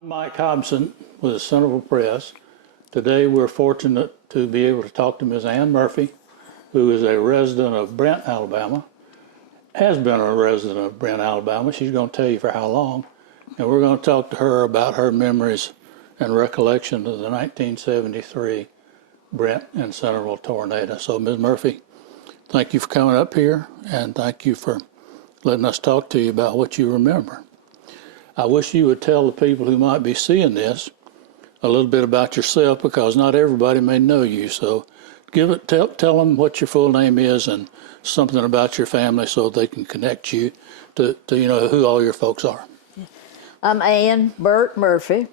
Mike Hobson with the Centreville Press. Today we're fortunate to be able to talk to Ms. Ann Murphy, who is a resident of Brent, Alabama, has been a resident of Brent, Alabama. She's going to tell you for how long. And we're going to talk to her about her memories and recollection of the 1973 Brent and Centreville tornado. So Ms. Murphy, thank you for coming up here, and thank you for letting us talk to you about what you remember. I wish you would tell the people who might be seeing this a little bit about yourself, because not everybody may know you. So tell them what your full name is and something about your family so they can connect you to who all your folks are. I'm Ann Burt Murphy,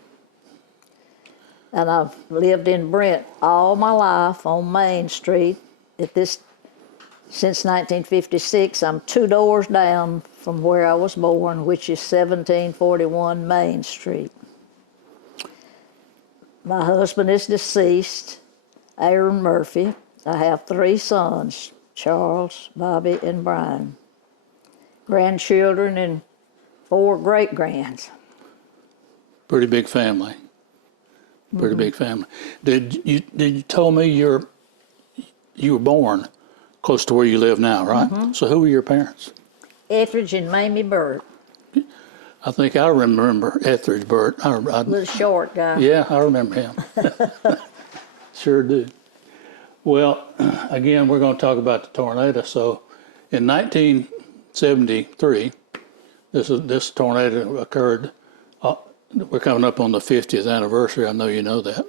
and I've lived in Brent all my life on Main Street. Since 1956, I'm 2 doors down from where I was born, which is 1741 Main Street. My husband is deceased, Aaron Murphy. I have 3 sons, Charles, Bobby, and Brian. Grandchildren and 4 great-grands. Pretty big family. Pretty big family. Did you tell me you were born close to where you live now, right? So who were your parents? Etheridge and Mamie Burt. I think I remember Etheridge Burt. Little short guy. Yeah, I remember him. Sure do. Well, again, we're going to talk about the tornado. So in 1973, this tornado occurred. We're coming up on the 50th anniversary. I know you know that.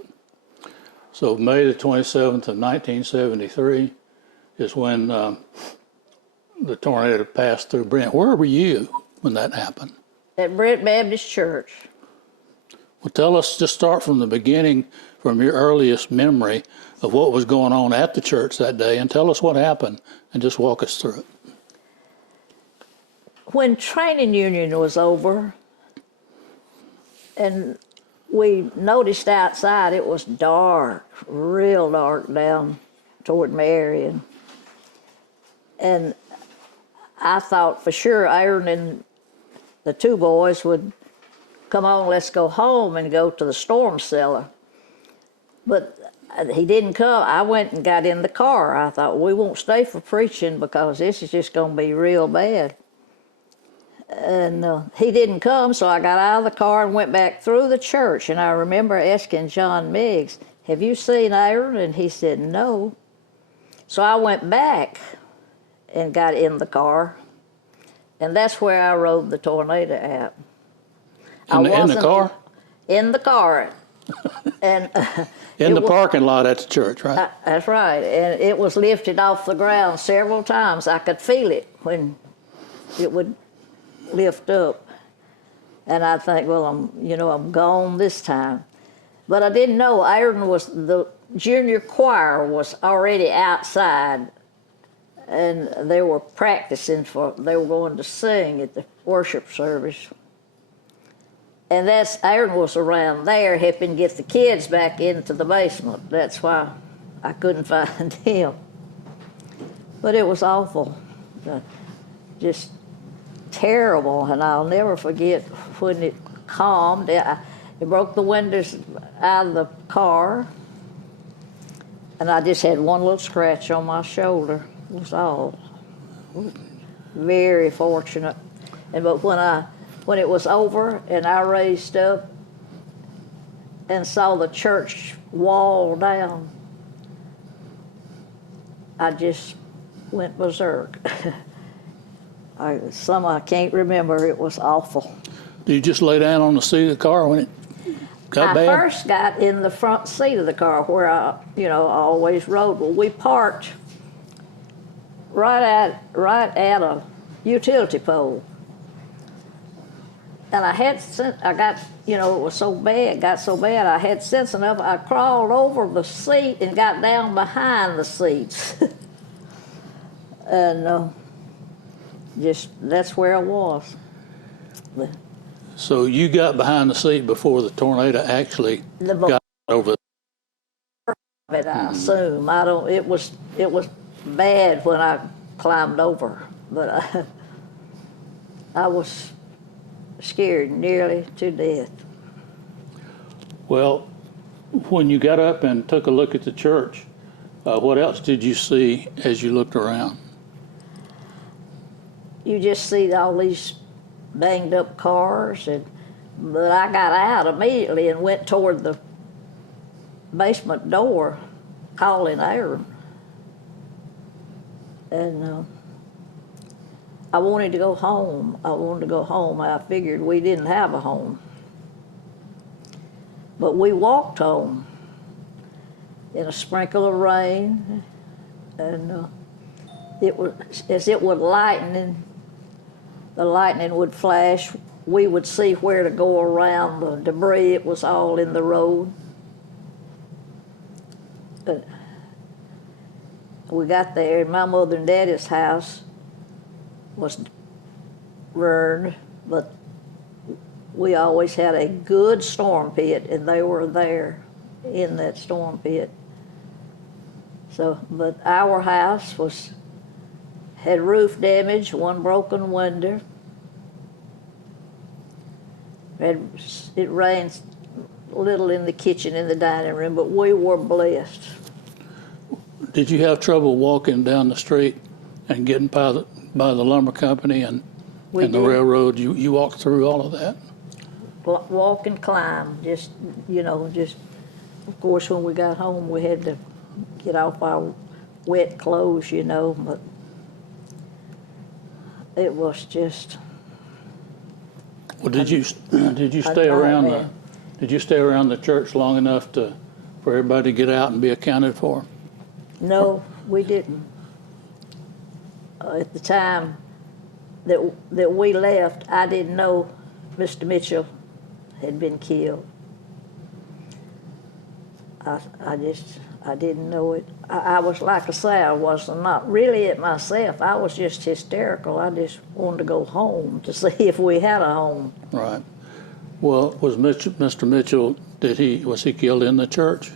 So May the 27th of 1973 is when the tornado passed through Brent. Where were you when that happened? At Brent Baptist Church. Well, tell us, just start from the beginning, from your earliest memory of what was going on at the church that day, and tell us what happened, and just walk us through it. When training union was over, and we noticed outside it was dark, real dark down toward Marion. And I thought for sure Aaron and the 2 boys would come on, let's go home and go to the storm cellar. But he didn't come. I went and got in the car. I thought, we won't stay for preaching because this is just going to be real bad. And he didn't come, so I got out of the car and went back through the church. And I remember asking John Miggs, have you seen Aaron? And he said, no. So I went back and got in the car, and that's where I rode the tornado out. In the car? In the car. And in the parking lot at the church, right? That's right. And it was lifted off the ground several times. I could feel it when it would lift up. And I'd think, well, I'm gone this time. But I didn't know Aaron the junior choir was already outside, and they were practicing they were going to sing at the worship service. And Aaron was around there helping get the kids back into the basement. That's why I couldn't find him. But it was awful, just terrible, and I'll never forget when it calmed. It broke the windows out of the car, and I just had one little scratch on my shoulder. It was all. Very fortunate. But when it was over and I raised up and saw the church wall down, I just went berserk. I can't remember. It was awful. Did you just lay down on the seat of the car when it got bad? I first got in the front seat of the car where I always rode. Well, we parked right at a utility pole. And it was so bad, got so bad, I had sense enough, I crawled over the seat and got down behind the seats. And that's where I was. So you got behind the seat before the tornado actually got over. But I assume it was bad when I climbed over, but I was scared nearly to death. Well, when you got up and took a look at the church, what else did you see as you looked around? You just see all these banged up cars, but I got out immediately and went toward the basement door, calling Aaron. And I wanted to go home. I figured we didn't have a home. But we walked home in a sprinkle of rain, and it was as it would lightning. The lightning would flash. We would see where to go around the debris. It was all in the road. But we got there, and my mother and daddy's house was burned, but we always had a good storm pit, and they were there in that storm pit. So, but our house had roof damage, one broken window. It rained a little in the kitchen, in the dining room, but we were blessed. Did you have trouble walking down the street and getting by the lumber company and the railroad? You walked through all of that? Walk and climb, just, of course, when we got home, we had to get off our wet clothes, but it was just. Well, did you stay around the church long enough for everybody to get out and be accounted for? No, we didn't. At the time that we left, I didn't know Mr. Mitchell had been killed. I didn't know it. I was, like I say, I was not really it myself. I was just hysterical. I just wanted to go home to see if we had a home. Right. Well, was Mr. Mitchell, was he killed in the church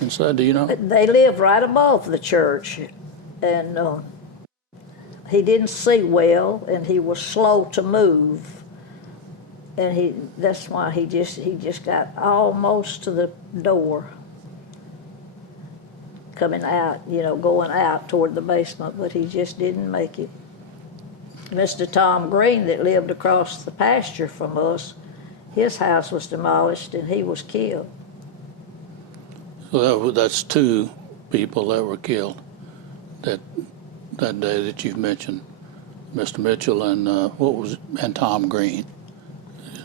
inside, do you know? They lived right above the church, and he didn't see well, and he was slow to move. And that's why he just got almost to the door, coming out, going out toward the basement, but he just didn't make it. Mr. Tom Green, that lived across the pasture from us, his house was demolished and he was killed. So that's two people that were killed that day that you've mentioned, Mr. Mitchell and Tom Green.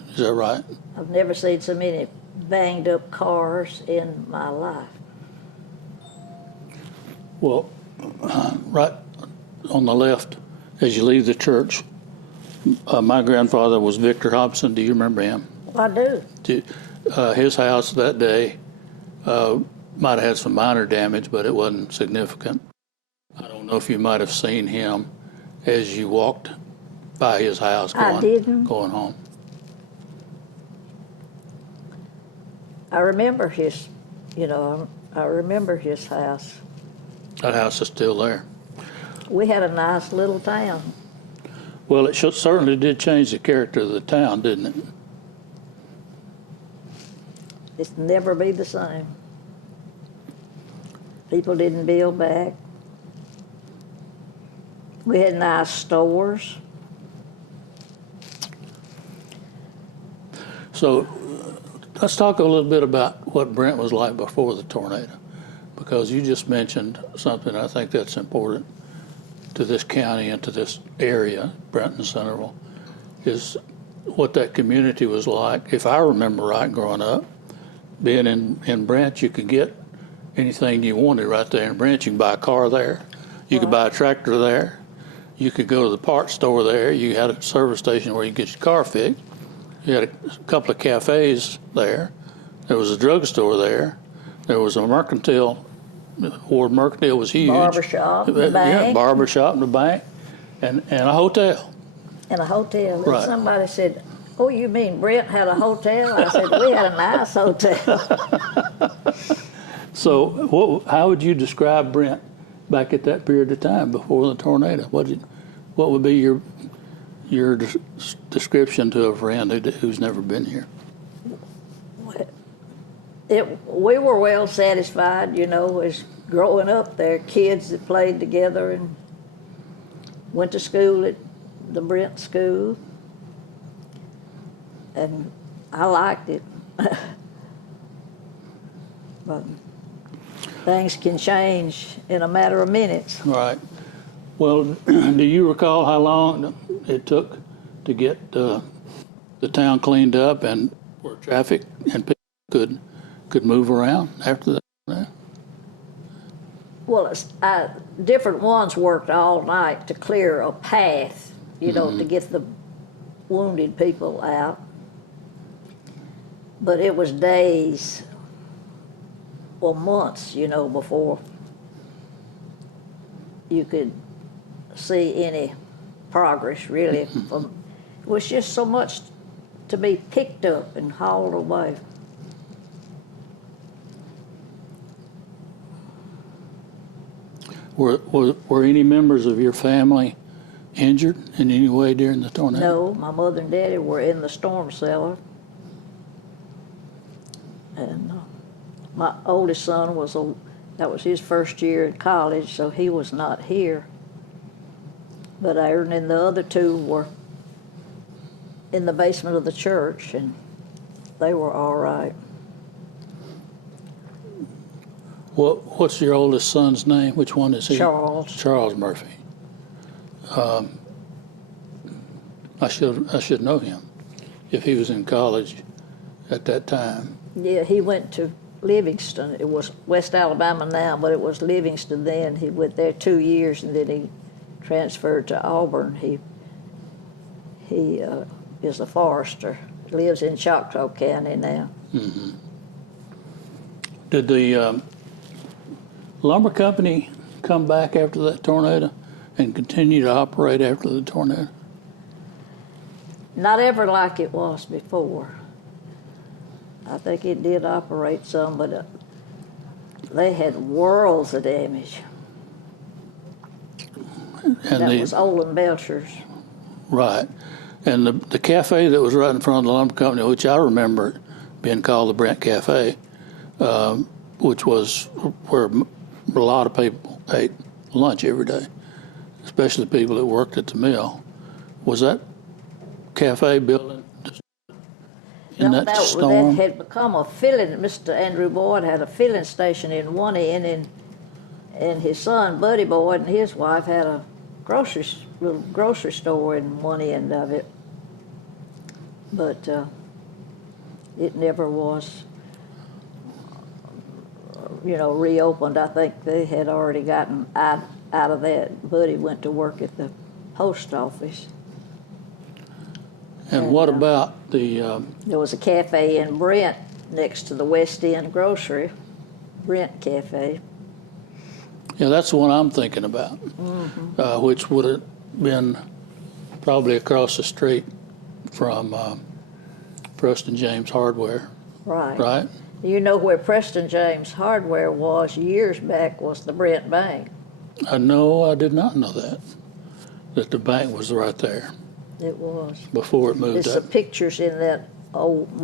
Is that right? I've never seen so many banged up cars in my life. Well, right on the left, as you leave the church, my grandfather was Victor Hobson. Do you remember him? I do. His house that day might have had some minor damage, but it wasn't significant. I don't know if you might have seen him as you walked by his house going home. I remember his house. That house is still there. We had a nice little town. Well, it certainly did change the character of the town, didn't it? It's never be the same. People didn't build back. We had nice stores. So let's talk a little bit about what Brent was like before the tornado, because you just mentioned something I think that's important to this county and to this area, Brent-Centreville, is what that community was like. If I remember right, growing up, being in Brent, you could get anything you wanted right there in Brent. You could buy a car there. You could buy a tractor there. You could go to the parts store there. You had a service station where you could get your car fixed. You had a couple of cafes there. There was a drugstore there. There was a mercantile. Ward Mercantile was huge. Barbershop, the bank. Yeah, barbershop and the bank, and a hotel. And a hotel. Right. Somebody said, "Oh, you mean Brent had a hotel?" I said, "We had a nice hotel." So, how would you describe Brent back at that period of time before the tornado? What would be your description to a friend who's never been here? We were well satisfied, you know, as growing up there, kids that played together and went to school at the Brent school, and I liked it. But things can change in a matter of minutes. Right. Well, do you recall how long it took to get the town cleaned up and where traffic and people could move around after that? Well, different ones worked all night to clear a path, you know, to get the wounded people out. But it was days or months, you know, before you could see any progress, really. It was just so much to be picked up and hauled away. Were any members of your family injured in any way during the tornado? No, my mother and daddy were in the storm cellar. And my oldest son that was his first year in college, so he was not here. But Aaron and the other two were in the basement of the church, and they were all right. What's your oldest son's name? Which one is he? Charles. Charles Murphy. I should know him if he was in college at that time. Yeah, he went to Livingston. It was West Alabama now, but it was Livingston then. He went there 2 years, and then he transferred to Auburn. He is a forester. Lives in Choctaw County now. Mm-hmm. Did the lumber company come back after that tornado and continue to operate after the tornado? Not ever like it was before. I think it did operate some, but they had worlds of damage. And that was Olin Belcher's. Right. And the cafe that was right in front of the lumber company, which I remember being called the Brent Cafe, which was where a lot of people ate lunch every day, especially people that worked at the mill. Was that cafe building in that storm? That had become a filling. Mr. Andrew Boyd had a filling station in one end, and his son, Buddy Boyd, and his wife had a little grocery store in one end of it. But it never was, reopened. I think they had already gotten out of that. Buddy went to work at the post office. And what about the... there was a cafe in Brent next to the West End Grocery, Brent Cafe. Yeah, that's the one I'm thinking about, which would have been probably across the street from Preston James Hardware. Right. Right? You know where Preston James Hardware was years back was the Brent Bank. I did not know that the bank was right there. It was. Before it moved There's up. some pictures in the old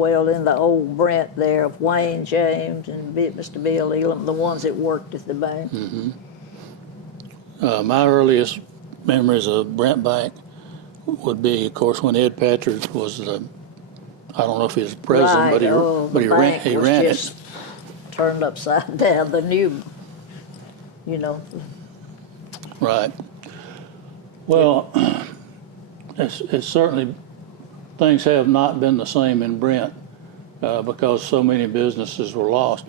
Brent there of Wayne James and Mr. Bill Elam, the ones that worked at the bank. Mm-hmm. My earliest memories of Brent Bank would be, of course, when Ed Patridge was I don't know if he was president, right. but he ran just it. Turned upside down. The new, Right. Well, it's certainly, things have not been the same in Brent because so many businesses were lost.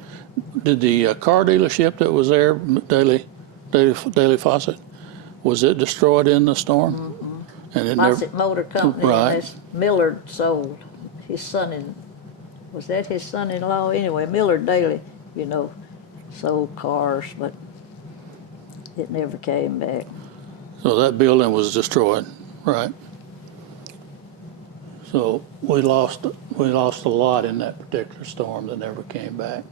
Did the car dealership that was there, Daily Fawcett, was it destroyed in the storm? Mm-hmm. And it Fawcett Motor Company, right. Millard sold. His was that his son-in-law? Anyway, Millard Daly, sold cars, but it never came back. So that building was destroyed, right? So we lost a lot in that particular storm that never came back.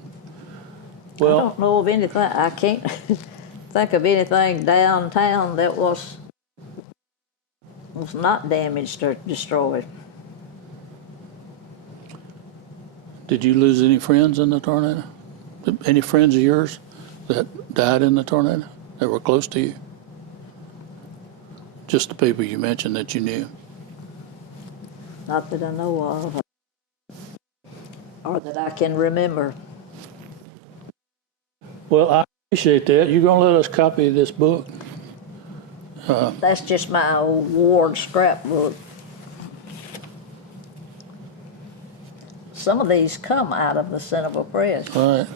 Well, I don't know of anything. I can't think of anything downtown that was not damaged or destroyed. Did you lose any friends in the tornado? Any friends of yours that died in the tornado that were close to you? Just the people you mentioned that you knew. Not that I know of, or that I can remember. Well, I appreciate that. You gonna let us copy this book? That's just my old Ward scrapbook. Some of these come out of the Centreville Press, All right.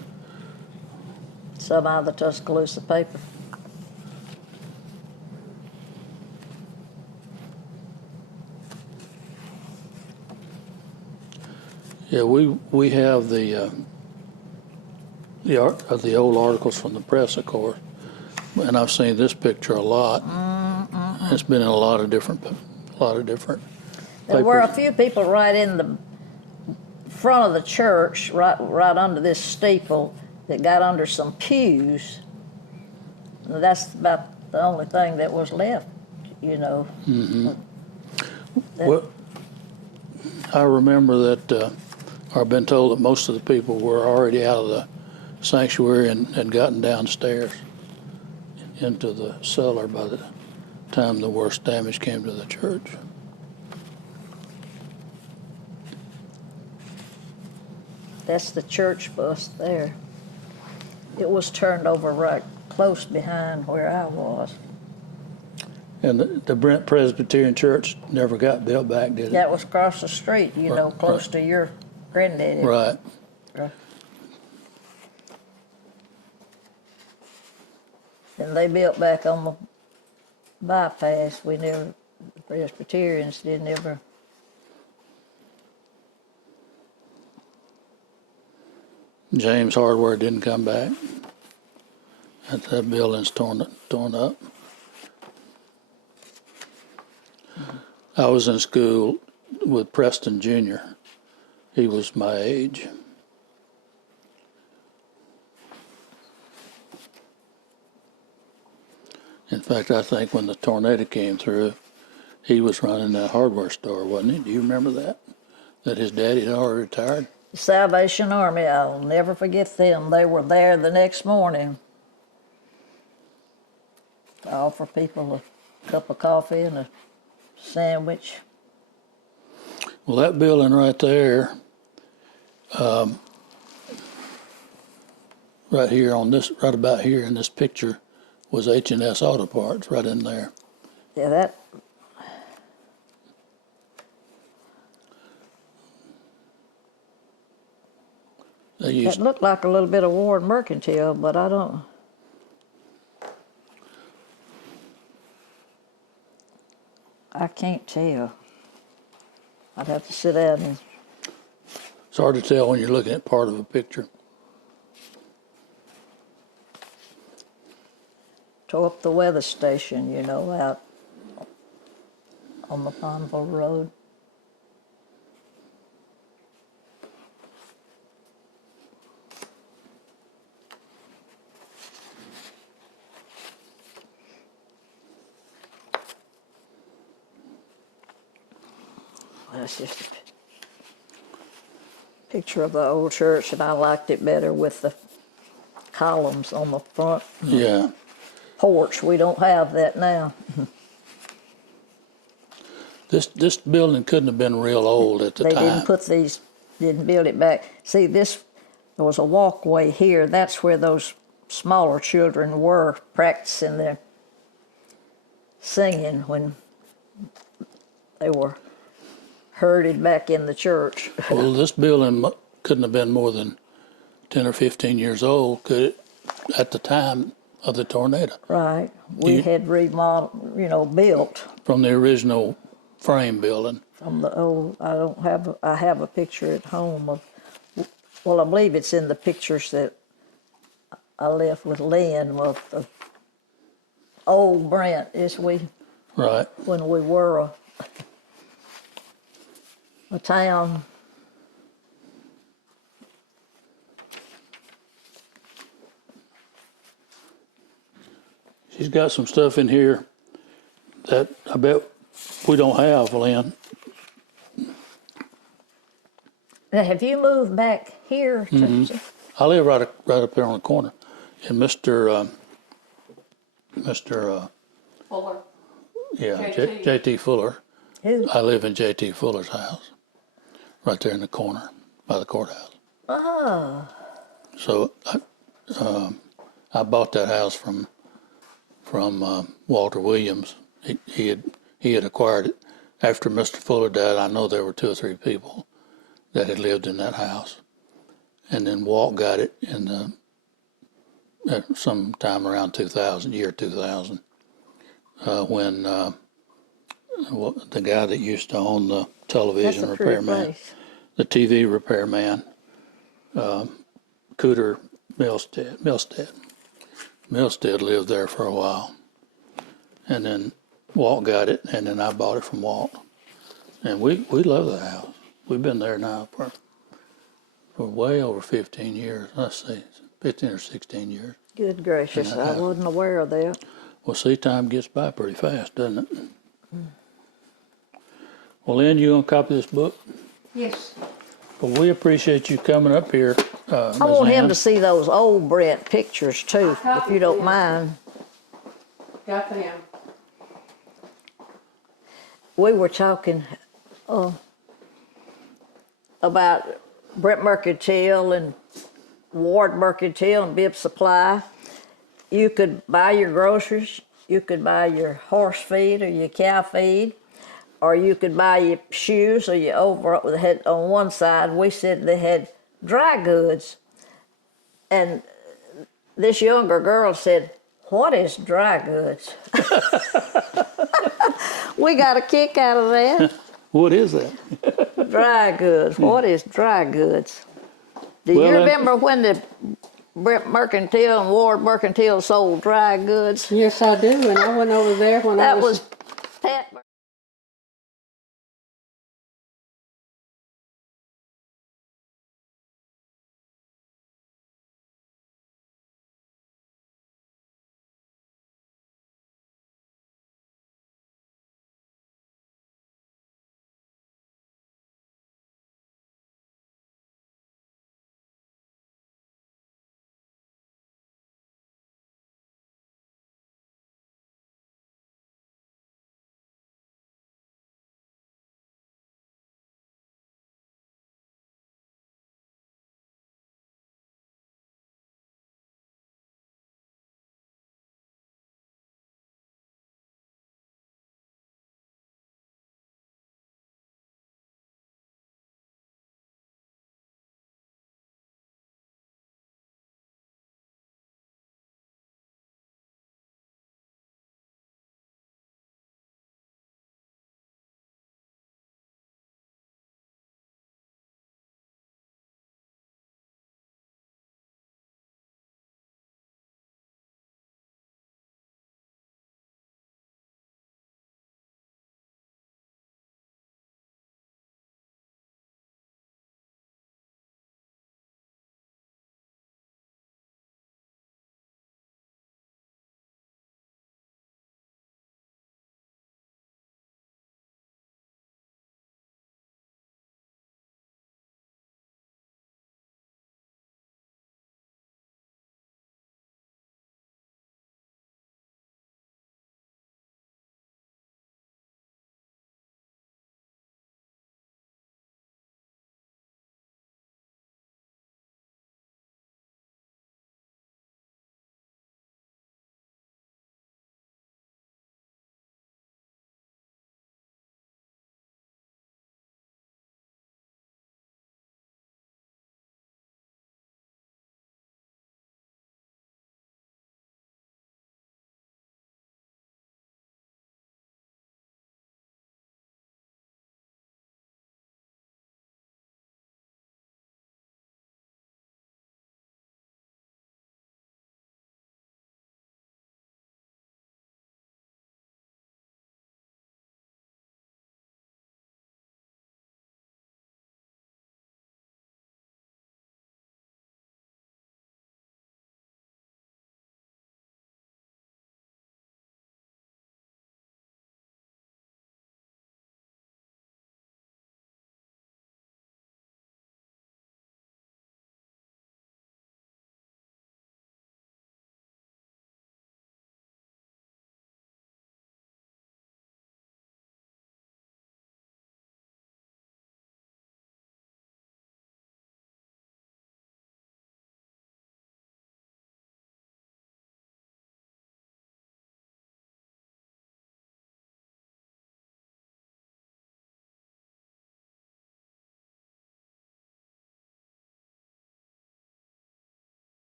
some out of the Tuscaloosa paper. Yeah, we have the old articles from the press, of course, and I've seen this picture a lot. It's been in a lot of different There were a papers. few people right in the front of the church, right under this steeple, that got under some pews. That's about the only thing that was left, you know. Well, I remember that I've been told that most of the people were already out of the sanctuary and had gotten downstairs into the cellar by the time the worst damage came to the church. That's the church bus there. It was turned over right close behind where I was. And the Brent Presbyterian Church never got built back, did it? That was across the street, you know, close Right. to your granddaddy. Right. And they built back on the bypass. The Presbyterians didn't ever. James Hardware didn't come back. That building's torn up. I was in school with Preston Jr. He was my age. In fact, I think when the tornado came through, he was running that hardware store, wasn't he? Do you remember that? That his daddy had already retired? The Salvation Army, I'll never forget them. They were there the next morning to offer people a cup of coffee and a sandwich. Well, that building right there, right here on this, right about here in this picture, was H&S Auto Parts, right in there. Yeah, that. They used, It looked like a little bit of Ward Mercantile, but I don't. I can't tell. I'd have to sit down and. it's hard to tell when you're looking at part of a picture. Tore up the weather station, you know, out on the Pondville Road. That's just a picture of the old church, and I liked it better with the columns on the front Yeah. porch. We don't have that now. This building couldn't have been real old at the They time. didn't build it back. See, there was a walkway here. That's where those smaller children were practicing their singing when they were herded back in the church. Well, this building couldn't have been more than 10 or 15 years old, could it, at the time of the tornado? Right. We had remodeled, built From the original frame building. from the old. I have a picture at home of. Well, I believe it's in the pictures that I left with Lynn of the old Brent Right. when we were a town. She's got some stuff in here that I bet we don't have, Lynn. Now, have you moved back here? I live right up there on the corner. And Mr. Fuller. Yeah, JT. J.T. Fuller. Who? I live in J.T. Fuller's house, right there in the corner by the courthouse. Oh, So I bought that house from Walter Williams. He had acquired it after Mr. Fuller died. I know there were 2 or 3 people that had lived in that house, and then Walt got it in sometime around 2000, year 2000, when the guy that used to own the that's television a pretty repairman, place. the TV repairman, Cooter Milstead lived there for a while. And then Walt got it, and then I bought it from Walt. And we love the house. We've been there now for way over 15 years. Let's see, 15 or 16 years. Good gracious, I wasn't aware of that. Well, see, time gets by pretty fast, doesn't it? Well, Lynn, you gonna copy this book? Yes. Well, we appreciate you coming up here, I want him to see those old Brent pictures too, if you don't mind. Got them. We were talking about Brent Mercantile and Ward Mercantile and Bibb Supply. You could buy your groceries, you could buy your horse feed or your cow feed, or you could buy your shoes or your overall. Had on one side, we said they had dry goods. And this younger girl said, "What is dry goods?" We got a kick out of that. What is that? Dry goods. What is dry goods? Do you remember when the Brent Mercantile and Ward Mercantile sold dry goods? Yes, I do. And I went over there when I That was Pat.